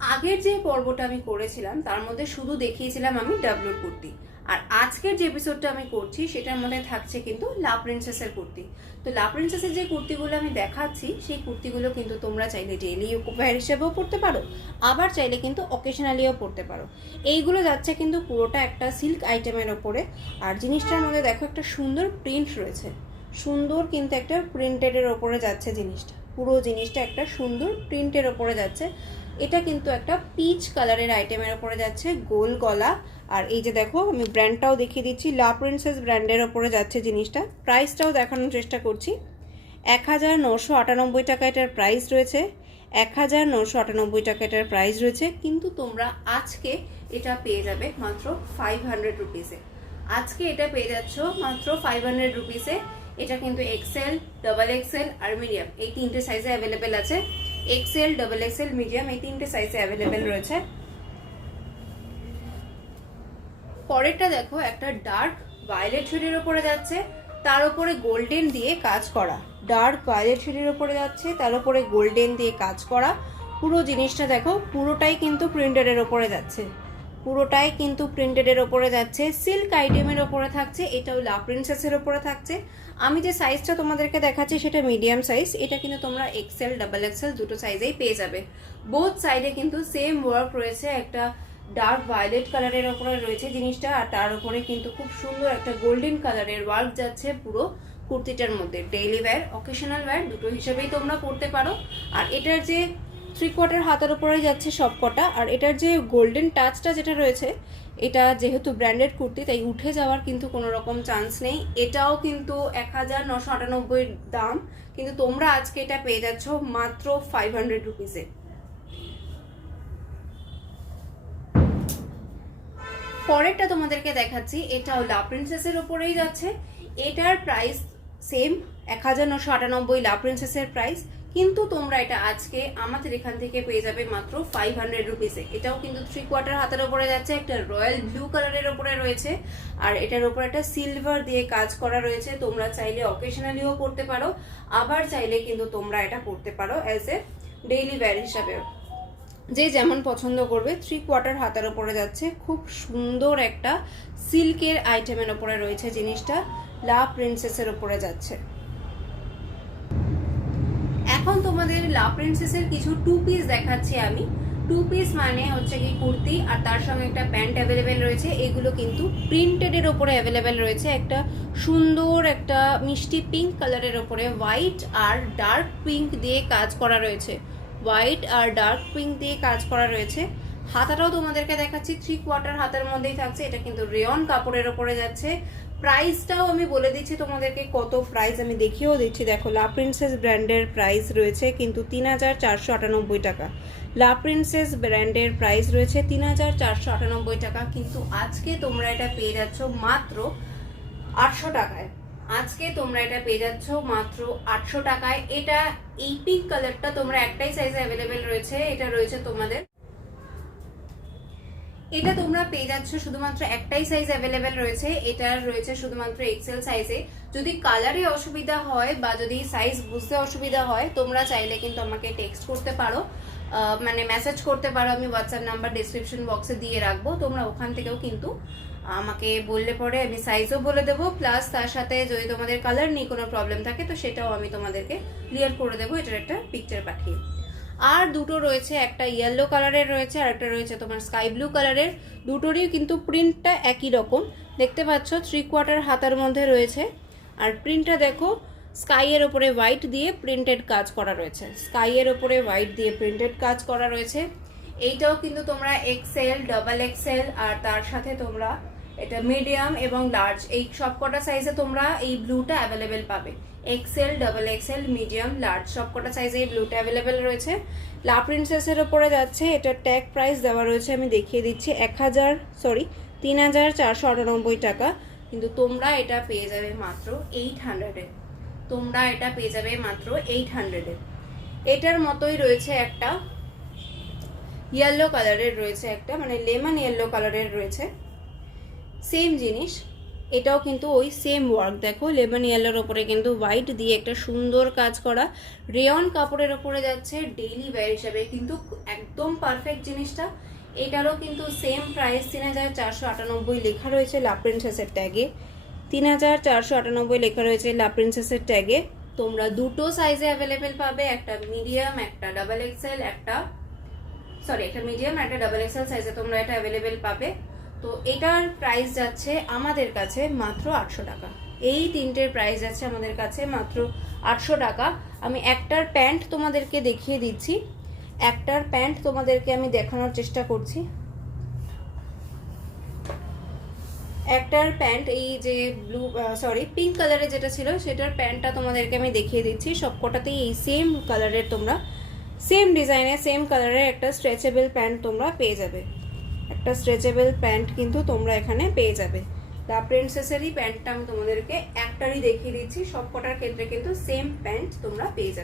আগের যে পর্বটা আমি করেছিলাম তার মধ্যে শুধু দেখিয়েছিলাম আমি ডাবলুর কুর্তি, আর আজকের যে এপিসোডটা আমি করছি সেটার মধ্যে থাকছে কিন্তু লা প্রিন্সেসের কুর্তি। তো লা প্রিন্সেসের যে কুর্তিগুলো আমি দেখাচ্ছি সেই কুর্তিগুলো কিন্তু তোমরা চাইলে ডেইলি ওয়্যার হিসেবেও পরতে পারো, আবার চাইলে কিন্তু অকেশনালিও পরতে পারো। এইগুলো যাচ্ছে কিন্তু পুরোটা একটা সিল্ক আইটেমের ওপরে, আর জিনিসটার মধ্যে দেখো একটা সুন্দর প্রিন্ট রয়েছে, সুন্দর কিন্তু একটা প্রিন্টেডের ওপরে যাচ্ছে জিনিসটা, পুরো জিনিসটা একটা সুন্দর প্রিন্টের ওপরে যাচ্ছে। এটা কিন্তু একটা পিচ কালারের আইটেমের ওপরে যাচ্ছে, গোল গলা। আর এই যে দেখো আমি ব্র্যান্ডটাও দেখিয়ে দিচ্ছি, লা প্রিন্সেস ব্র্যান্ডের ওপরে যাচ্ছে জিনিসটা। প্রাইসটাও দেখানোর চেষ্টা করছি। 1998 টাকা এটার প্রাইস রয়েছে, 1998 টাকা এটার প্রাইস রয়েছে। কিন্তু তোমরা আজকে এটা পেয়ে যাবে মাত্র 500 রুপিসে। আজকে এটা পেয়ে যাচ্ছ মাত্র 500 রুপিসে। এটা কিন্তু এক্সেল, ডাবল এক্সেল আর মিডিয়াম এই তিনটে সাইজে অ্যাভেলেবেল আছে। এক্সেল, ডাবল এক্সেল, মিডিয়াম এই তিনটে সাইজে অ্যাভেলেবেল রয়েছে। পরেরটা দেখো একটা ডার্ক ভায়োলেট শেডের উপরে যাচ্ছে, তার উপরে গোল্ডেন দিয়ে কাজ করা। ডার্ক ভায়োলেট শেডের উপরে যাচ্ছে, তার উপরে গোল্ডেন দিয়ে কাজ করা। পুরো জিনিসটা দেখো, পুরোটাই কিন্তু প্রিন্টেডের উপরে যাচ্ছে, পুরোটাই কিন্তু প্রিন্টেডের ওপরে যাচ্ছে, সিল্ক আইটেমের ওপরে থাকছে। এটাও লা প্রিন্সেসের ওপরে থাকছে। আমি যে সাইজটা তোমাদেরকে দেখাচ্ছি সেটা মিডিয়াম সাইজ, এটা কিন্তু তোমরা এক্সেল, ডাবল এক্সেল দুটো সাইজেই পেয়ে যাবে। বোথ সাইডে কিন্তু সেম ওয়ার্ক রয়েছে, একটা ডার্ক ভায়োলেট কালারের ওপরে রয়েছে জিনিসটা, আর তার উপরে কিন্তু খুব সুন্দর একটা গোল্ডেন কালারের ওয়ার্ক যাচ্ছে পুরো কুর্তিটার মধ্যে। ডেইলি ওয়্যার, অকেশনাল ওয়্যার দুটো হিসেবেই তোমরা পরতে পারো। আর এটার যে 3/4 হাতার উপরে যাচ্ছে সব কটা, আর এটার যে গোল্ডেন টাচটা যেটা রয়েছে, এটা যেহেতু ব্র্যান্ডেড কুর্তি তাই উঠে যাওয়ার কিন্তু কোনো রকম চান্স নেই। এটাও কিন্তু 1998 দাম, কিন্তু তোমরা আজকে এটা পেয়ে যাচ্ছ মাত্র 500 রুপিসে। পরেরটা তোমাদেরকে দেখাচ্ছি, এটাও লা প্রিন্সেসের ওপরেই যাচ্ছে। এটার প্রাইস সেম 1998 লা প্রিন্সেসের প্রাইস, কিন্তু তোমরা এটা আজকে আমাদের এখান থেকে পেয়ে যাবে মাত্র 500 রুপিসে। এটাও কিন্তু 3/4 হাতের ওপরে যাচ্ছে, একটা রয়্যাল ব্লু কালারের ওপরে রয়েছে, আর এটার ওপরে একটা সিলভার দিয়ে কাজ করা রয়েছে। তোমরা চাইলে অকেশনালিও পরতে পারো, আবার চাইলে কিন্তু তোমরা এটা পরতে পারো অ্যাজ এ ডেইলি ওয়্যার হিসাবেও, যে যেমন পছন্দ করবে। 3/4 হাতের ওপরে যাচ্ছে, খুব সুন্দর একটা সিল্কের আইটেমের ওপরে রয়েছে জিনিসটা, লা প্রিন্সেসের ওপরে যাচ্ছে। এখন তোমাদের লা প্রিন্সেসের কিছু 2 পিস দেখাচ্ছি আমি। 2 পিস মানে হচ্ছে কি কুর্তি আর তার সঙ্গে একটা প্যান্ট অ্যাভেলেবেল রয়েছে। এগুলো কিন্তু প্রিন্টেডের ওপরে অ্যাভেলেবেল রয়েছে, একটা সুন্দর একটা মিষ্টি পিঙ্ক কালারের ওপরে হোয়াইট আর ডার্ক পিঙ্ক দিয়ে কাজ করা রয়েছে, হোয়াইট আর ডার্ক পিঙ্ক দিয়ে কাজ করা রয়েছে। হাতাটাও তোমাদেরকে দেখাচ্ছি, 3/4 হাতের মধ্যেই থাকছে। এটা কিন্তু রেয়ন কাপড়ের ওপরে যাচ্ছে। প্রাইসটাও আমি বলে দিচ্ছি তোমাদেরকে, কত প্রাইস আমি দেখিয়েও দিচ্ছি। দেখো লা প্রিন্সেস ব্র্যান্ডের প্রাইস রয়েছে কিন্তু 3498 টাকা। লা প্রিন্সেস ব্র্যান্ডের প্রাইস রয়েছে 3498 টাকা, কিন্তু আজকে তোমরা এটা পেয়ে যাচ্ছ মাত্র 800 টাকায়। আজকে তোমরা এটা পেয়ে যাচ্ছ মাত্র 800 টাকায়। এটা এই পিঙ্ক কালারটা তোমরা একটাই সাইজে অ্যাভেলেবেল রয়েছে, এটা রয়েছে তোমাদের, এটা তোমরা পেয়ে যাচ্ছ শুধুমাত্র একটাই সাইজ অ্যাভেলেবেল রয়েছে, এটা রয়েছে শুধুমাত্র এক্সেল সাইজে। যদি কালারে অসুবিধা হয় বা যদি সাইজ বুঝতে অসুবিধা হয়, তোমরা চাইলে কিন্তু আমাকে টেক্সট করতে পারো, মানে মেসেজ করতে পারো। আমি হোয়াটসঅ্যাপ নাম্বার ডিসক্রিপশন বক্সে দিয়ে রাখবো, তোমরা ওখান থেকেও কিন্তু আমাকে বললে পরে আমি সাইজও বলে দেবো, প্লাস তার সাথে যদি তোমাদের কালার নিয়ে কোনো প্রবলেম থাকে তো সেটাও আমি তোমাদেরকে ক্লিয়ার করে দেবো, এটার একটা পিকচার পাঠিয়ে। আর দুটো রয়েছে, একটা ইয়েলো কালারের রয়েছে আর একটা রয়েছে তোমার স্কাই ব্লু কালারের। দুটোরই কিন্তু প্রিন্টটা একই রকম দেখতে পাচ্ছ, 3/4 হাতার মধ্যে রয়েছে। আর প্রিন্টটা দেখো, স্কাইয়ের ওপরে হোয়াইট দিয়ে প্রিন্টেড কাজ করা রয়েছে, স্কাইয়ের ওপরে হোয়াইট দিয়ে প্রিন্টেড কাজ করা রয়েছে। এইটাও কিন্তু তোমরা এক্সেল, ডাবল এক্সেল আর তার সাথে তোমরা এটা মিডিয়াম এবং লার্জ এই সবকটা সাইজে তোমরা এই ব্লুটা অ্যাভেলেবেল পাবে। XL, double XL, medium, large সবকটা সাইজে এই ব্লুটা অ্যাভেলেবেল রয়েছে। লা প্রিন্সেসের ওপরে যাচ্ছে, এটা ট্যাগ প্রাইস দেওয়া রয়েছে, আমি দেখিয়ে দিচ্ছি 3498 টাকা, কিন্তু তোমরা এটা পেয়ে যাবে মাত্র 800-এ। তোমরা এটা পেয়ে যাবে মাত্র 800-এ। এটার মতোই রয়েছে একটা ইয়েলো কালারের রয়েছে, একটা মানে লেমন ইয়েলো কালারের রয়েছে, সেম জিনিস এটাও কিন্তু ওই সেম ওয়ার্ক, দেখো লেমন ইয়েলোর ওপরে কিন্তু হোয়াইট দিয়ে একটা সুন্দর কাজ করা, রেয়ন কাপড়ের ওপরে যাচ্ছে, ডেইলি ওয়্যার হিসাবে কিন্তু একদম পারফেক্ট জিনিসটা। এটারও কিন্তু সেম প্রাইস 3498 লেখা রয়েছে লা প্রিন্সেসের ট্যাগে, 3498 লেখা রয়েছে লা প্রিন্সেসের ট্যাগে। তোমরা দুটো সাইজে অ্যাভেলেবেল পাবে, একটা মিডিয়াম একটা ডাবল এক্সেল, একটা মিডিয়াম একটা ডাবল এক্সেল সাইজে তোমরা এটা অ্যাভেলেবেল পাবে। তো এটার প্রাইস যাচ্ছে আমাদের কাছে মাত্র 800 টাকা। এই তিনটের প্রাইস যাচ্ছে আমাদের কাছে মাত্র 800 টাকা। আমি একটার প্যান্ট তোমাদেরকে দেখিয়ে দিচ্ছি, একটার প্যান্ট তোমাদেরকে আমি দেখানোর চেষ্টা করছি। একটার প্যান্ট এই যে পিঙ্ক কালারের যেটা ছিল সেটার প্যান্টটা তোমাদেরকে আমি দেখিয়ে দিচ্ছি। সবকটাতেই এই সেম কালারের তোমরা সেম ডিজাইনের সেম কালারের একটা স্ট্রেচেবল প্যান্ট তোমরা পেয়ে যাবে, একটা স্ট্রেচেবল প্যান্ট কিন্তু তোমরা এখানে পেয়ে যাবে। লা প্রিন্সেসেরই প্যান্টটা আমি তোমাদেরকে একটারই দেখিয়ে দিচ্ছি, সবকটার ক্ষেত্রে কিন্তু সেম প্যান্ট তোমরা পেয়ে যাবে।